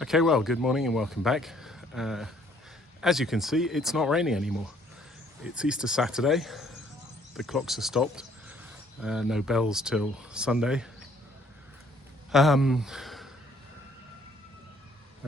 Okay, well, good morning and welcome back. As you can see, it's not raining anymore. It's Easter Saturday. The clocks are stopped. No bells till Sunday. And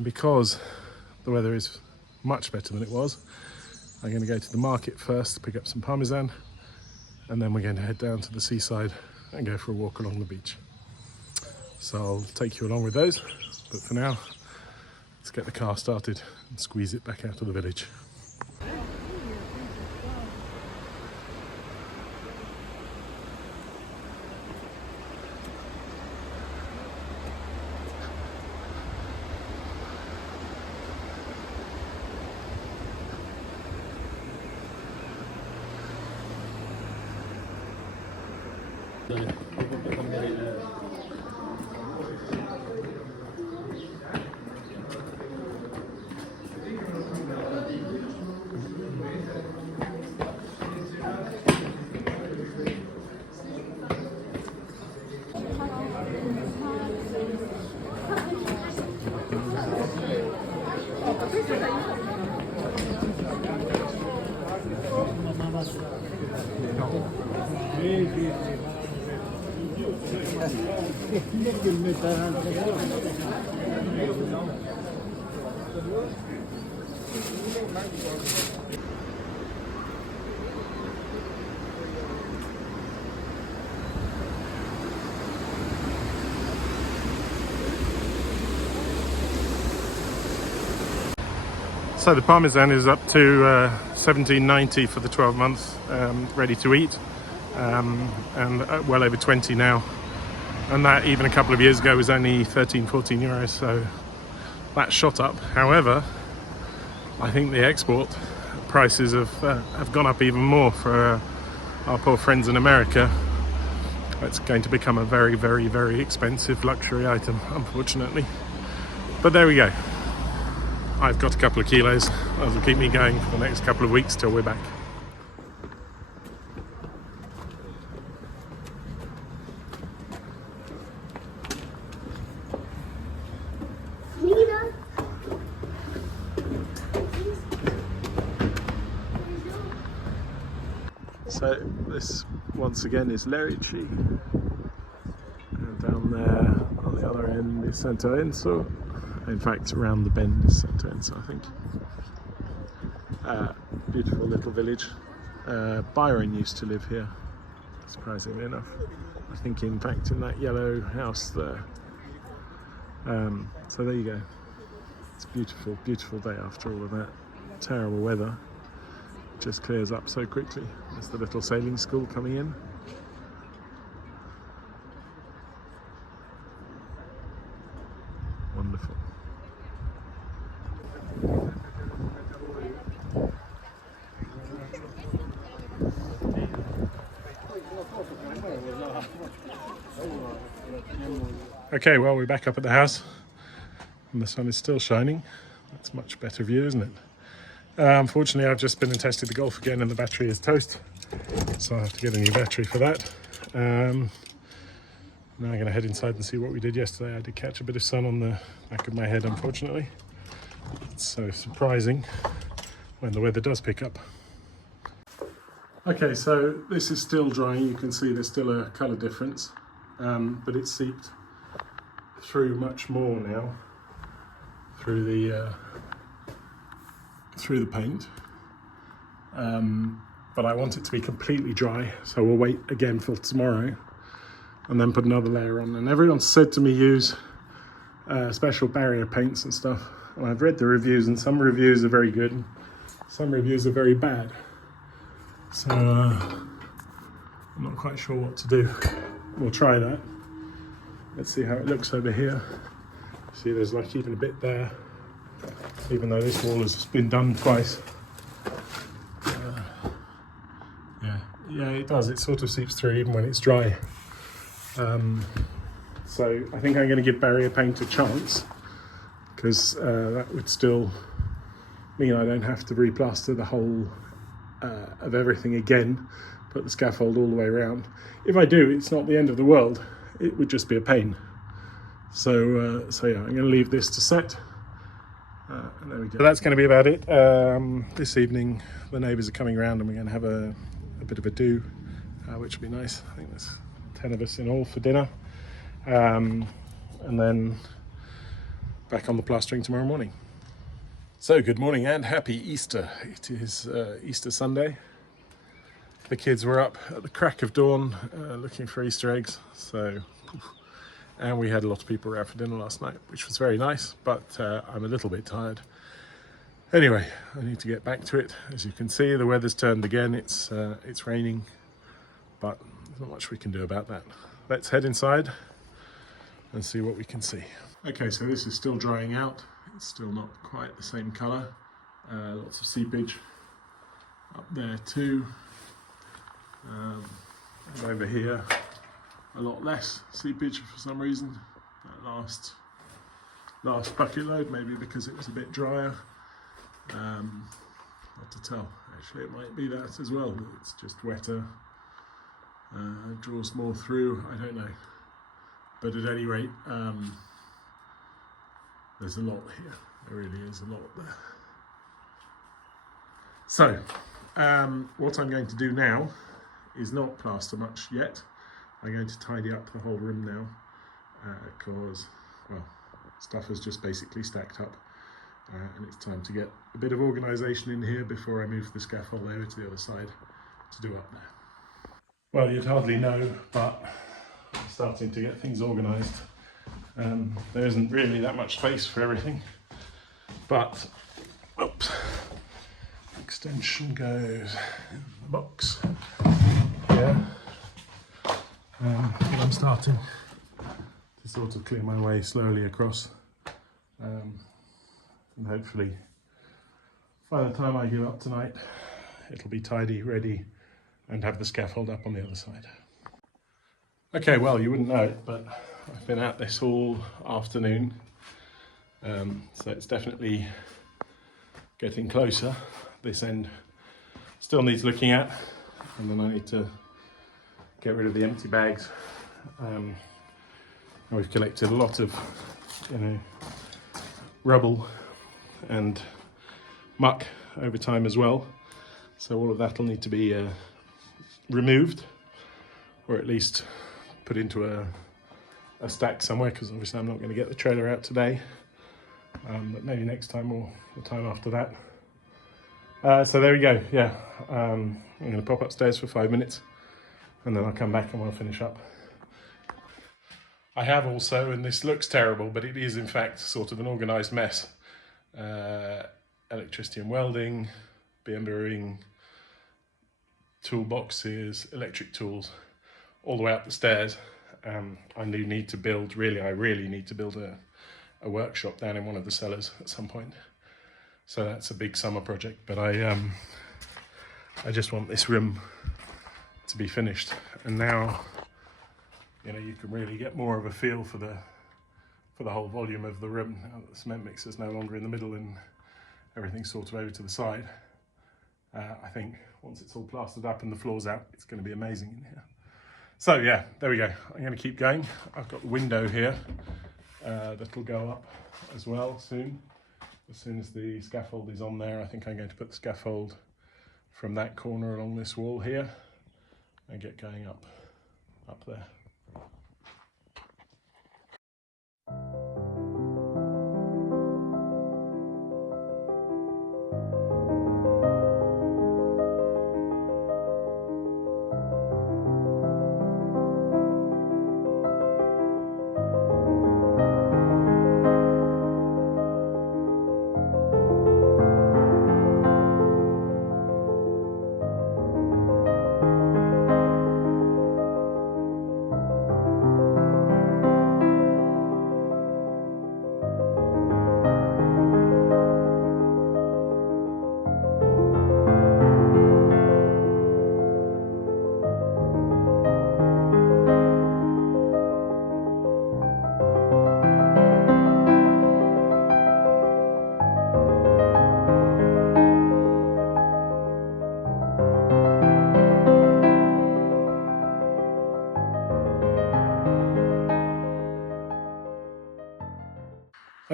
because the weather is much better than it was, I'm going to go to the market first to pick up some Parmesan, and then we're going to head down to the seaside and go for a walk along the beach. So I'll take you along with those, but for now, let's get the car started and squeeze it back out of the village. So the Parmesan is up to $17.90 for the 12 months, ready to eat, and well over 20 now. And that even a couple of years ago was only 13, 14 euros, so that shot up. However, I think the export prices have gone up even more for our poor friends in America. It's going to become a very, very, very expensive luxury item, unfortunately. But there we go. I've got a couple of kilos. That'll keep me going for the next couple of weeks till we're back. So this once again is Lerici, and down there on the other end is Santo Enzo. In fact, around the bend is Santo Enzo, I think. Beautiful little village. Byron used to live here, surprisingly enough. I think, in fact, in that yellow house there. So there you go. It's a beautiful, beautiful day after all of that terrible weather. It just clears up so quickly. There's the little sailing school coming in. Wonderful. Okay, well, we're back up at the house and the sun is still shining. That's a much better view, isn't it? Unfortunately, I've just been and tested the Golf again and the battery is toast, so I have to get a new battery for that. Now I'm going to head inside and see what we did yesterday. I did catch a bit of sun on the back of my head, unfortunately. It's so surprising when the weather does pick up. Okay, so this is still drying. You can see there's still a colour difference, but it's seeped through much more now through the paint. But I want it to be completely dry, so we'll wait again till tomorrow and then put another layer on. And everyone said to me use special barrier paints and stuff, and I've read the reviews, and some reviews are very good, some reviews are very bad, so I'm not quite sure what to do. We'll try that. Let's see how it looks over here. See, there's like even a bit there, even though this wall has been done twice. Yeah, it does. It sort of seeps through even when it's dry. So I think I'm going to give barrier paint a chance, because that would still mean I don't have to replaster the whole of everything again, put the scaffold all the way around. If I do, it's not the end of the world. It would just be a pain. So yeah, I'm going to leave this to set And there we go. So that's going to be about it. This evening the neighbours are coming around and we're going to have a bit of a do, which will be nice. I think there's 10 of us in all for dinner. And then back on the plastering tomorrow morning. So good morning and happy Easter. It is Easter Sunday. The kids were up at the crack of dawn looking for Easter eggs. And we had a lot of people around for dinner last night, which was very nice, but I'm a little bit tired. Anyway, I need to get back to it. As you can see, the weather's turned again. It's raining, but there's not much we can do about that. Let's head inside and see what we can see. Okay, so this is still drying out. It's still not quite the same colour. Lots of seepage up there too. And over here, a lot less seepage for some reason. That last bucket load, maybe because it was a bit drier. Not to tell. Actually, it might be that as well. It's just wetter. Draws more through. I don't know. But at any rate, there's a lot here. There really is a lot there. So, what I'm going to do now is not plaster much yet. I'm going to tidy up the whole room now because, well, stuff has just basically stacked up and it's time to get a bit of organisation in here before I move the scaffold over to the other side to do up there. Well, you'd hardly know, but I'm starting to get things organised. There isn't really that much space for everything, but oops, extension goes in the box here. I'm starting to sort of clear my way slowly across, and hopefully by the time I give up tonight it'll be tidy, ready, and have the scaffold up on the other side. Okay, well, you wouldn't know it, but I've been at this all afternoon, so it's definitely getting closer. This end still needs looking at, and then I need to get rid of the empty bags. And we've collected a lot of, rubble and muck over time as well. So all of that will need to be removed, or at least put into a stack somewhere, because obviously I'm not going to get the trailer out today. But maybe next time or the time after that. So there we go. Yeah, I'm going to pop upstairs for 5 minutes and then I'll come back and we'll finish up. I have also, and this looks terrible, but it is in fact sort of an organised mess. Electricity and welding, beering, toolboxes, electric tools, all the way up the stairs. I do need to build, I really need to build a workshop down in one of the cellars at some point. So that's a big summer project, but I just want this room to be finished. And now, you can really get more of a feel for the whole volume of the room. Now that the cement mixer's no longer in the middle and everything's sort of over to the side. I think once it's all plastered up and the floor's out, it's going to be amazing in here. So yeah, there we go. I'm going to keep going. I've got the window here that'll go up as well soon. As soon as the scaffold is on there, I think I'm going to put the scaffold from that corner along this wall here and get going up there.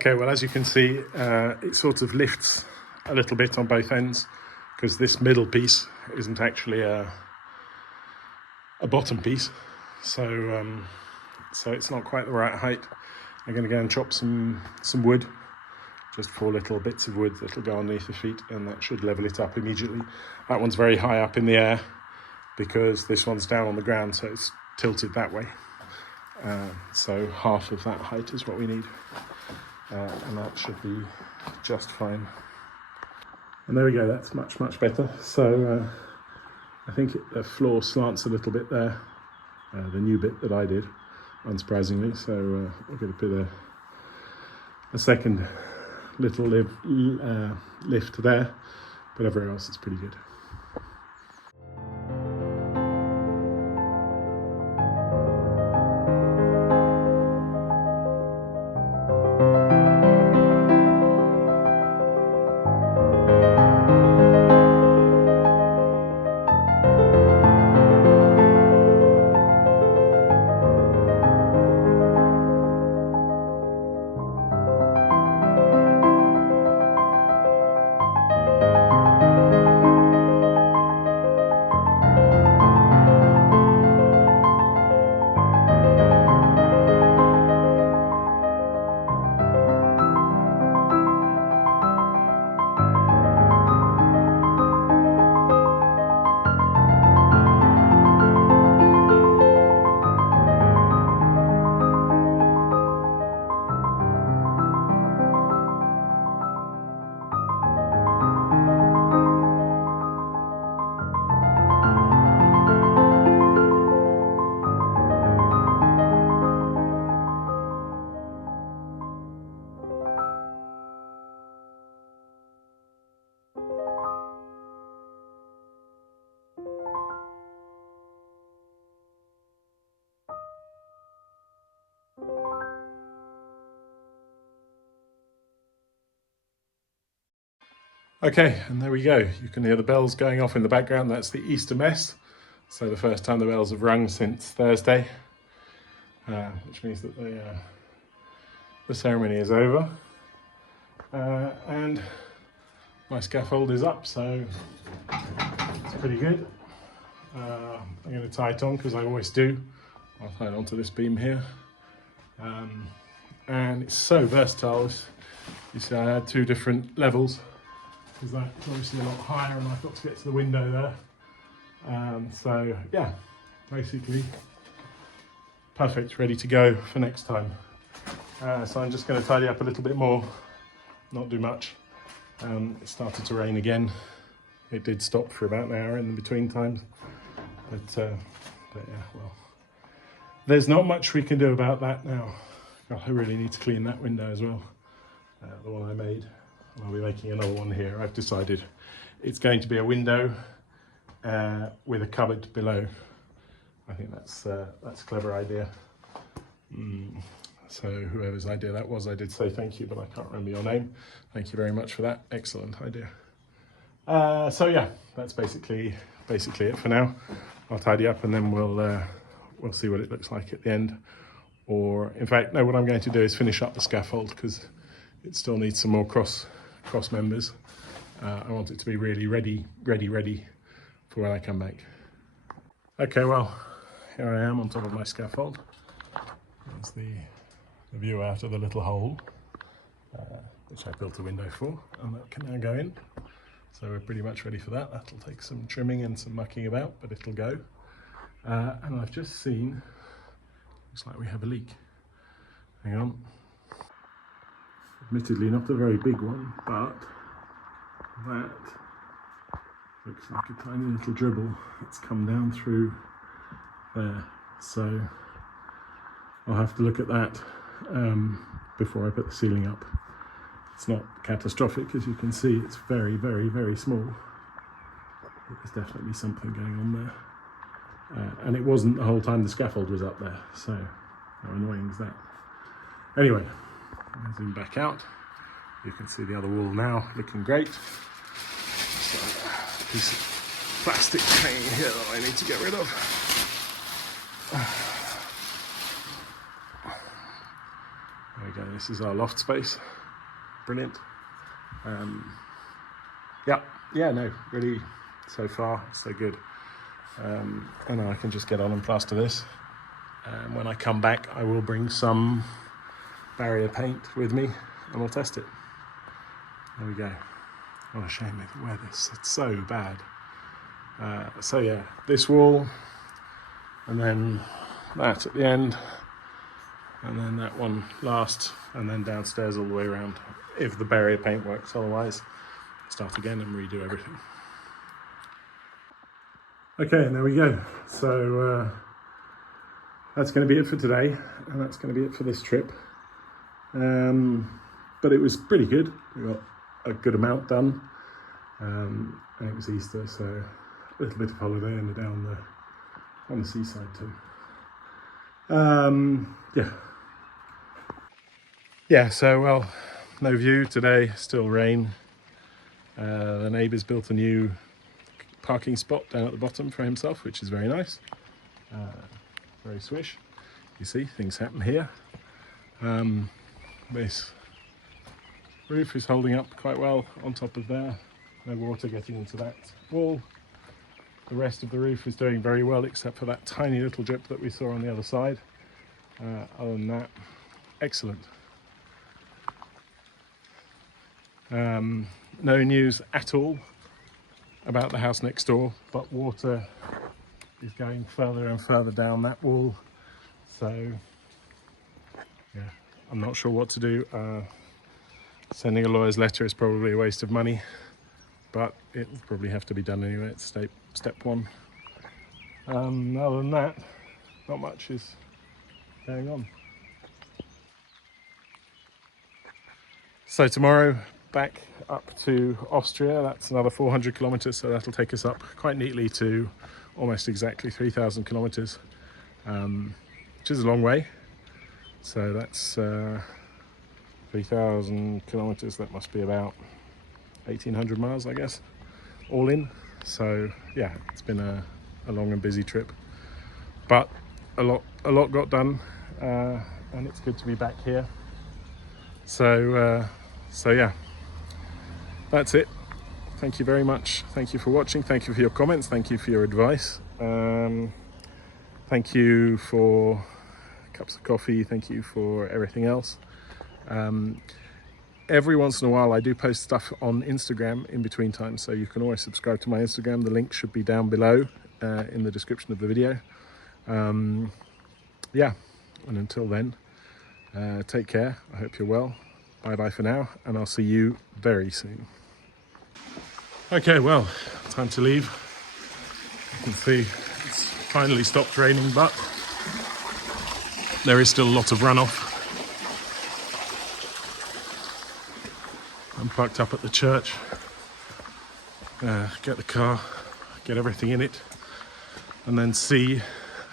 Okay, well, as you can see, it sort of lifts a little bit on both ends because this middle piece isn't actually a bottom piece, so it's not quite the right height. I'm going to go and chop some wood, just 4 little bits of wood that'll go underneath the feet, and that should level it up immediately. That one's very high up in the air because this one's down on the ground, so it's tilted that way. So half of that height is what we need, and that should be just fine. And there we go, that's much better. So I think the floor slants a little bit there, the new bit that I did, unsurprisingly. So we'll get a bit of a second little lift there, but everywhere else is pretty good. Okay, and there we go. You can hear the bells going off in the background. That's the Easter mess. So the first time the bells have rung since Thursday, which means that the ceremony is over. And my scaffold is up, so it's pretty good. I'm going to tie it on because I always do. I'll tie it onto this beam here. And it's so versatile. You see, I had 2 different levels, because that's obviously a lot higher and I've got to get to the window there. So yeah, basically perfect, ready to go for next time. So I'm just going to tidy up a little bit more, not do much. It started to rain again. It did stop for about an hour in between times, but yeah, well, there's not much we can do about that now. God, I really need to clean that window as well, the one I made. I'll be making another one here. I've decided it's going to be a window with a cupboard below. I think that's a clever idea. So whoever's idea that was, I did say thank you, but I can't remember your name. Thank you very much for that. Excellent idea. So yeah, that's basically it for now. I'll tidy up and then we'll see what it looks like at the end. Or in fact, no, what I'm going to do is finish up the scaffold because it still needs some more cross members. I want it to be really ready for when I come back. Okay, well, here I am on top of my scaffold. There's the view out of the little hole, which I built a window for, and that can now go in. So we're pretty much ready for that. That'll take some trimming and some mucking about, but it'll go. And I've just seen, looks like we have a leak. Hang on. Admittedly not a very big one, but that looks like a tiny little dribble that's come down through there. So I'll have to look at that before I put the ceiling up. It's not catastrophic, as you can see. It's very small. There's definitely something going on there. And it wasn't the whole time the scaffold was up there, so how annoying is that? Anyway, I'll zoom back out. You can see the other wall now looking great. So, a piece of plastic hanging here that I need to get rid of. There we go, this is our loft space. Brilliant. Yeah, no, really, so far so good. And I can just get on and plaster this. And when I come back, I will bring some barrier paint with me and we'll test it. There we go. What a shame the weather's so bad. So yeah, this wall, and then that at the end, and then that one last, and then downstairs all the way around. If the barrier paint works, otherwise start again and redo everything. Okay, and there we go. So that's going to be it for today, and that's going to be it for this trip. But it was pretty good. We got a good amount done, and it was Easter, so a little bit of holiday and down on the seaside too. Yeah, so well, no view today, still rain. The neighbour's built a new parking spot down at the bottom for himself, which is very nice. Very swish. You see, things happen here. This roof is holding up quite well on top of there. No water getting into that wall. The rest of the roof is doing very well, except for that tiny little drip that we saw on the other side. Other than that, excellent. No news at all about the house next door, but water is going further and further down that wall. So yeah, I'm not sure what to do. Sending a lawyer's letter is probably a waste of money, but it will probably have to be done anyway. It's step one. Other than that, not much is going on. So tomorrow, back up to Austria. That's another 400 kilometers, so that'll take us up quite neatly to almost exactly 3,000 kilometers, which is a long way. So that's 3,000 kilometers, that must be about 1,800 miles, I guess, all in. So yeah, it's been a long and busy trip, but a lot got done, and it's good to be back here. So yeah, that's it. Thank you very much. Thank you for watching. Thank you for your comments. Thank you for your advice. Thank you for cups of coffee. Thank you for everything else. Every once in a while I do post stuff on Instagram in between times, so you can always subscribe to my Instagram. The link should be down below in the description of the video. Yeah, and until then, take care. I hope you're well. Bye bye for now, and I'll see you very soon. Okay, well, time to leave. You can see it's finally stopped raining, but there is still a lot of runoff. I'm parked up at the church. Get the car, get everything in it, and then see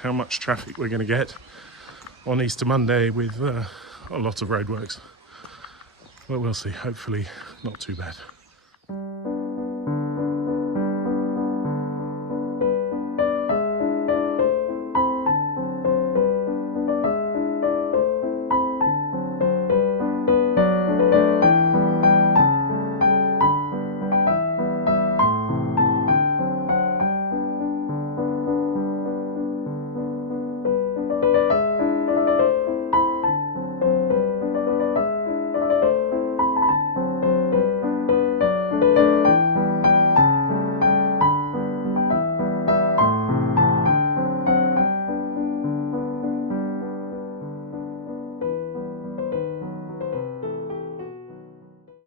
how much traffic we're going to get on Easter Monday with a lot of roadworks. But we'll see, hopefully not too bad.